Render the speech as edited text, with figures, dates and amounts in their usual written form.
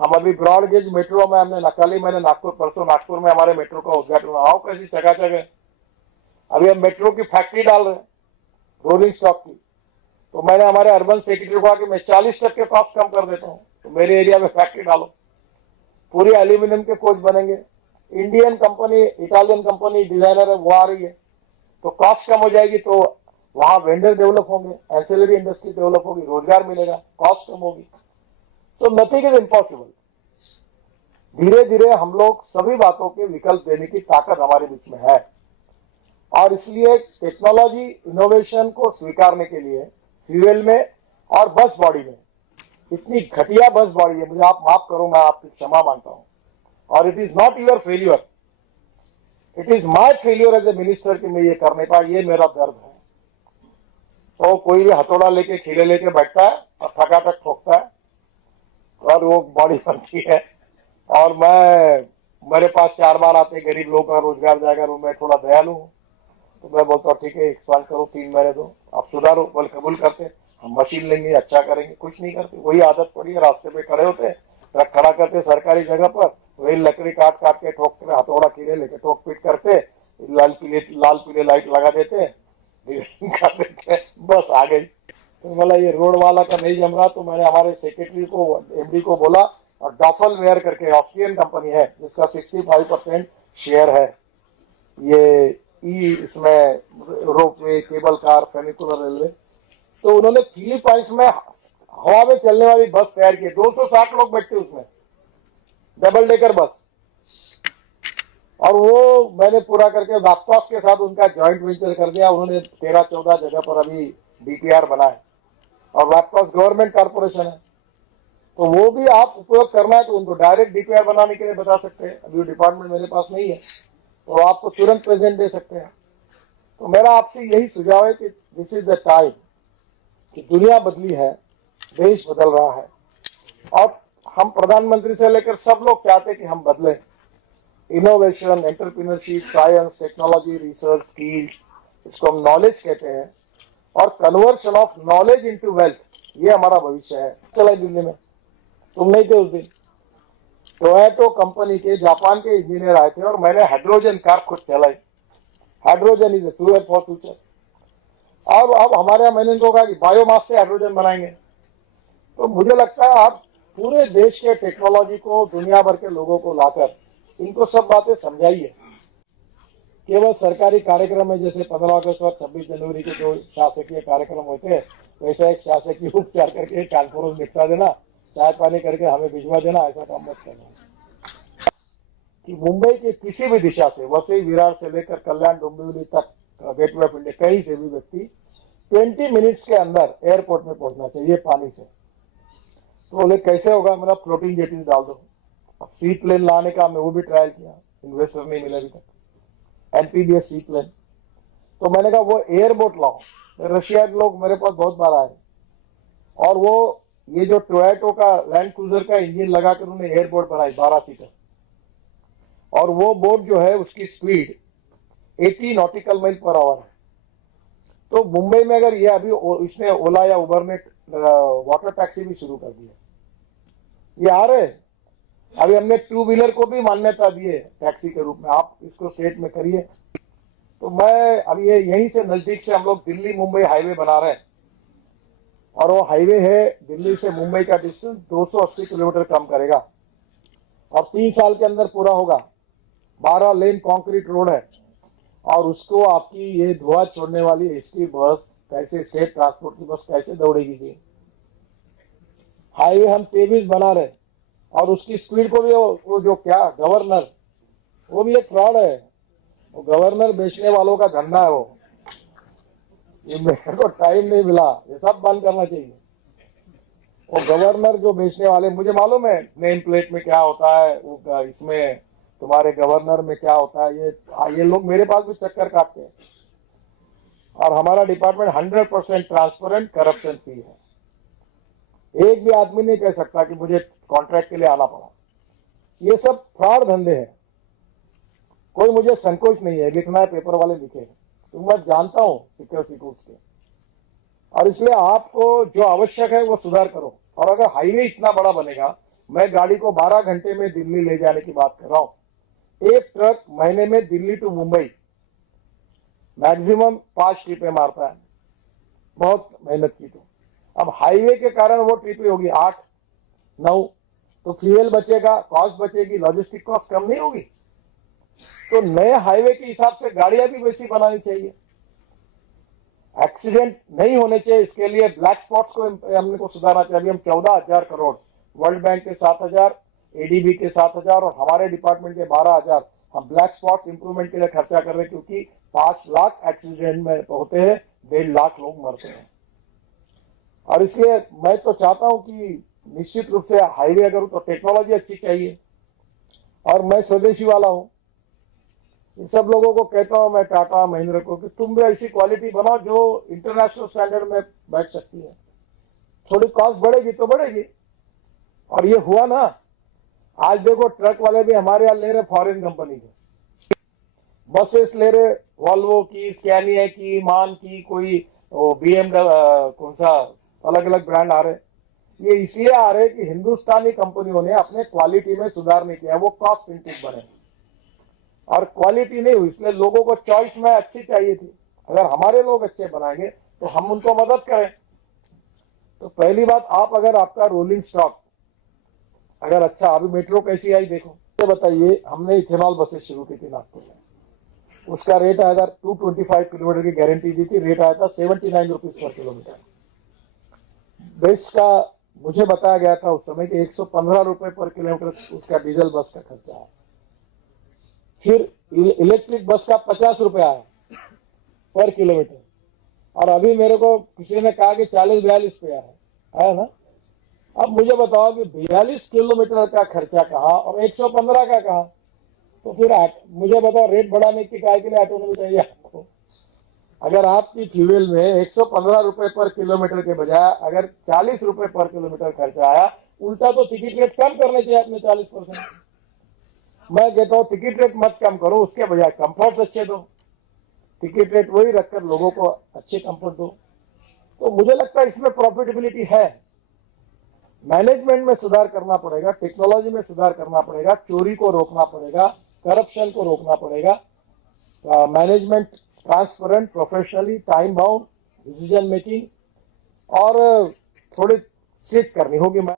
हम अभी broad gauge metro में हमने मैंने परसों नागपुर में हमारे मेट्रो का उद्घाटन हुआ। आओ कैसी चकाचक है। अभी हम मेट्रो की फैक्ट्री डाल रहे हैं, रोलिंग स्टॉक की। तो मैंने हमारे अर्बन सेक्रेटरी को कहा कि मैं 40% कॉस्ट कम कर देता हूँ, तो मेरे एरिया में फैक्ट्री डालो। पूरी एल्यूमिनियम के कोच बनेंगे। Indian company, Italian company designer है, वो आ रही है, तो कॉस्ट कम हो जाएगी, तो वहां वेंडर डेवलप होंगे, एंसिलरी इंडस्ट्री डेवलप होगी, रोजगार मिलेगा, कॉस्ट कम होगी। तो नथिंग इज इम्पॉसिबल। धीरे धीरे हम लोग सभी बातों के विकल्प देने की ताकत हमारे बीच में है, और इसलिए टेक्नोलॉजी इनोवेशन को स्वीकारने के लिए फ्यूल में और बस बॉडी में इतनी घटिया बस बॉडी है, मुझे आप माफ करो, मैं आपकी क्षमा मांगता हूं। और it is not your failure, it is my failure as a minister कि मैं ये कर नहीं पाया, ये मेरा दर्द है। तो कोई भी हथौड़ा लेके खीले लेके बैठता है और ठकाठक ठोकता है और वो बॉडी बनती है। और मेरे पास 4 बार आते गरीब लोगों का रोजगार जाएगा, मैं थोड़ा दयालु हूं, तो मैं बोलता हूँ ठीक है, एक्सपांड करो, 3 महीने दो, आप सुधारो। बोले कबूल करते, हम मशीन लेंगे, अच्छा करेंगे। कुछ नहीं करते, वही आदत पड़ी है। रास्ते पे खड़े होते, ट्रक खड़ा करते सरकारी जगह पर, वही लकड़ी काट काट के ठोकते, हथौड़ा कीड़े लेके ठोक पीट करते, लाल पीले लाइट लगा देते, कर देते, बस आ गई। तो बोला ये रोड वाला का नहीं जम रहा, तो मैंने हमारे सेक्रेटरी को, एमडी को बोला, और डॉफल वेयर करके ऑस्ट्रियन कंपनी है जिसका 65% शेयर है, ये इसमें रोपवे, केबल कार, फेनिकुलर रेलवे, तो उन्होंने फिलीपाइंस में हवा में चलने वाली बस तैयार की। 260 लोग बैठते उसमें, डबल डेकर बस। और वो मैंने पूरा करके वैपकॉस के साथ उनका जॉइंट वेंचर कर दिया। उन्होंने 13-14 जगह पर अभी डीपीआर बनाए, और वैपकॉस गवर्नमेंट कारपोरेशन है, तो वो भी आप उपयोग करना है तो उनको डायरेक्ट डीपीआर बनाने के लिए बता सकते हैं। अभी वो डिपार्टमेंट मेरे पास नहीं है, तो आपको तुरंत प्रेजेंट दे सकते हैं। तो मेरा आपसे यही सुझाव है कि दिस इज द टाइम कि दुनिया बदली है, देश बदल रहा है, और हम प्रधानमंत्री से लेकर सब लोग चाहते हैं कि हम बदले। Innovation, entrepreneurship, science, technology, research, skill, इसको हम नॉलेज कहते हैं, और conversion of knowledge into wealth, ये हमारा भविष्य है। चला दिल्ली में, तुम नहीं थे उस दिन, टोयोटो कंपनी के जापान के इंजीनियर आए थे, और मैंने हाइड्रोजन कार खुद चलाई। Hydrogen is fuel for future. और अब हमारे यहाँ मैंने इनको कहा कि बायोमास से हाइड्रोजन बनाएंगे। तो मुझे लगता है आप पूरे देश के टेक्नोलॉजी को दुनिया भर के लोगों को लाकर इनको सब बातें समझाइए। केवल सरकारी कार्यक्रम है, जैसे 15 अगस्त और 26 जनवरी के जो शासकीय कार्यक्रम होते हैं, वैसा एक शासकीय उपचार करके कानपुर में निपटा देना, चाय पानी करके हमें भिजवा देना, ऐसा काम मत करना। कि मुंबई के किसी भी दिशा से, वसई विरार से लेकर कल्याण डोंबिवली तक, गेटवे ऑफ इंडिया, कहीं से भी व्यक्ति 20 मिनट्स के अंदर एयरपोर्ट में पहुंचना चाहिए पानी से। तो बोले कैसे होगा? मेरा फ्लोटिंग जेटीज डाल दो। अब सी प्लेन लाने का मैं वो भी ट्रायल किया, इन्वेस्टर नहीं मिला अभी तक, एनपीबीएस सी प्लेन। तो मैंने कहा वो एयरबोट लाओ। रशिया के लोग मेरे पास बहुत बार आए, और वो ये जो टोयोटो का लैंड क्रूजर का इंजन लगाकर उन्होंने एयरबोट बनाई 12 सीटर, और वो बोट जो है उसकी speed 80 nautical mile per hour है। तो मुंबई में अगर ये अभी इसने ओला या उबर ने वाटर टैक्सी भी शुरू कर दिया, ये आ रहे। अभी हमने 2 व्हीलर को भी मान्यता दी है टैक्सी के रूप में, आप इसको स्टेट में करिए। तो मैं अभी ये यहीं से नजदीक से हम लोग दिल्ली मुंबई हाईवे बना रहे हैं, और वो हाईवे है दिल्ली से मुंबई का डिस्टेंस 280 किलोमीटर कम करेगा, और 3 साल के अंदर पूरा होगा। 12 लेन कंक्रीट रोड है, और उसको आपकी ये धुआं छोड़ने वाली एसटी बस कैसे, स्टेट ट्रांसपोर्ट की बस कैसे दौड़ेगी जी। हाईवे हम 23 बना रहे, और उसकी स्पीड को भी वो जो क्या गवर्नर, वो भी एक फ्रॉड है। वो गवर्नर बेचने वालों का धंधा है वो। ये मेरे को टाइम नहीं मिला, ये सब बंद करना चाहिए। वो गवर्नर जो बेचने वाले, मुझे मालूम है नेम प्लेट में क्या होता है, वो इसमें तुम्हारे गवर्नर में क्या होता है, ये लोग मेरे पास भी चक्कर काटते हैं। और हमारा डिपार्टमेंट 100% ट्रांसपेरेंट, करप्शन फ्री है। एक भी आदमी नहीं कह सकता कि मुझे कॉन्ट्रैक्ट के लिए आना पड़ा। ये सब फ्रॉड धंधे हैं, कोई मुझे संकोच नहीं है, लिखना है पेपर वाले लिखे, तो मैं जानता हूं सिक्योरिटी कोर्स के। और इसलिए आपको जो आवश्यक है वो सुधार करो। और अगर हाईवे इतना बड़ा बनेगा मैं गाड़ी को 12 घंटे में दिल्ली ले जाने की बात कर रहा हूं। एक ट्रक महीने में दिल्ली टू मुंबई मैक्सिमम 5 ट्रिपें मारता है, बहुत मेहनत की। तो अब हाईवे के कारण वो ट्रिपें होगी 8, 9, तो फ्यूल बचेगा, कॉस्ट बचेगी, लॉजिस्टिक कॉस्ट कम नहीं होगी। तो नए हाईवे के हिसाब से गाड़ियां भी वैसी बनानी चाहिए, एक्सीडेंट नहीं होने चाहिए। इसके लिए ब्लैक स्पॉट्स को हमने को सुधारना चाहिए। हम 14,000 करोड़, वर्ल्ड बैंक के 7,000, एडीबी के 7,000 और हमारे डिपार्टमेंट के 12,000 हम ब्लैक स्पॉट्स इंप्रूवमेंट के लिए खर्चा कर रहे हैं, क्योंकि 5 लाख एक्सीडेंट में होते हैं, 1.5 लाख लोग मरते हैं। और इसलिए मैं तो चाहता हूं कि निश्चित रूप से हाईवे अगर तो टेक्नोलॉजी अच्छी चाहिए। और मैं स्वदेशी वाला हूं, इन सब लोगों को कहता हूं मैं, टाटा महिंद्रा को, कि तुम भी ऐसी क्वालिटी बनाओ जो इंटरनेशनल स्टैंडर्ड में बैठ सकती है। थोड़ी कॉस्ट बढ़ेगी तो बढ़ेगी, और ये हुआ ना। आज देखो ट्रक वाले भी हमारे यहाँ ले रहे फॉरेन कंपनी के, बसेस ले रहे वॉल्वो की, स्कैनिया की, मान की, कोई BMW, कौन सा अलग अलग ब्रांड आ रहे। ये इसलिए आ रहे कि हिंदुस्तानी कंपनियों ने अपने क्वालिटी में सुधार नहीं किया, वो कॉस्ट सेंट्रिक बने और क्वालिटी नहीं हुई। इसलिए लोगों को चॉइस में अच्छी चाहिए थी। अगर हमारे लोग अच्छे बनाएंगे तो हम उनको मदद करें। तो पहली बात, आप अगर आपका रोलिंग स्टॉक अगर अच्छा, अभी मेट्रो कैसी आई देखो। ये बताइए, हमने इथेनॉल बसेस शुरू की थी नागपुर में, उसका रेट आया था 225 किलोमीटर की गारंटी दी थी, रेट आया था 79 रुपीज पर किलोमीटर। बेस का मुझे बताया गया था उस समय कि 115 रुपए पर किलोमीटर उसका डीजल बस का खर्चा है। फिर इलेक्ट्रिक बस का 50 रुपए आया पर किलोमीटर, और अभी मेरे को किसी ने कहा कि 40-42 पे आया ना। अब मुझे बताओ कि 42 किलोमीटर का खर्चा कहाँ और 115 का कहाँ। तो फिर मुझे बताओ, रेट बढ़ाने की काय के लिए ऑटोनॉमी चाहिए आपको? अगर आपकी फ्यूल में 115 रुपए पर किलोमीटर के बजाय अगर 40 रुपए पर किलोमीटर खर्चा आया, उल्टा तो टिकट रेट कम करने चाहिए अपने 40%। मैं कहता हूं टिकट रेट मत कम करो, उसके बजाय कंफर्ट अच्छे दो, टिकट रेट वही रखकर लोगों को अच्छे कंफर्ट दो। तो मुझे लगता है इसमें प्रॉफिटेबिलिटी है। मैनेजमेंट में सुधार करना पड़ेगा, टेक्नोलॉजी में सुधार करना पड़ेगा, चोरी को रोकना पड़ेगा, करप्शन को रोकना पड़ेगा, management transparent, professionally, time bound decision making, और थोड़ी स्ट्रिक्ट करनी होगी।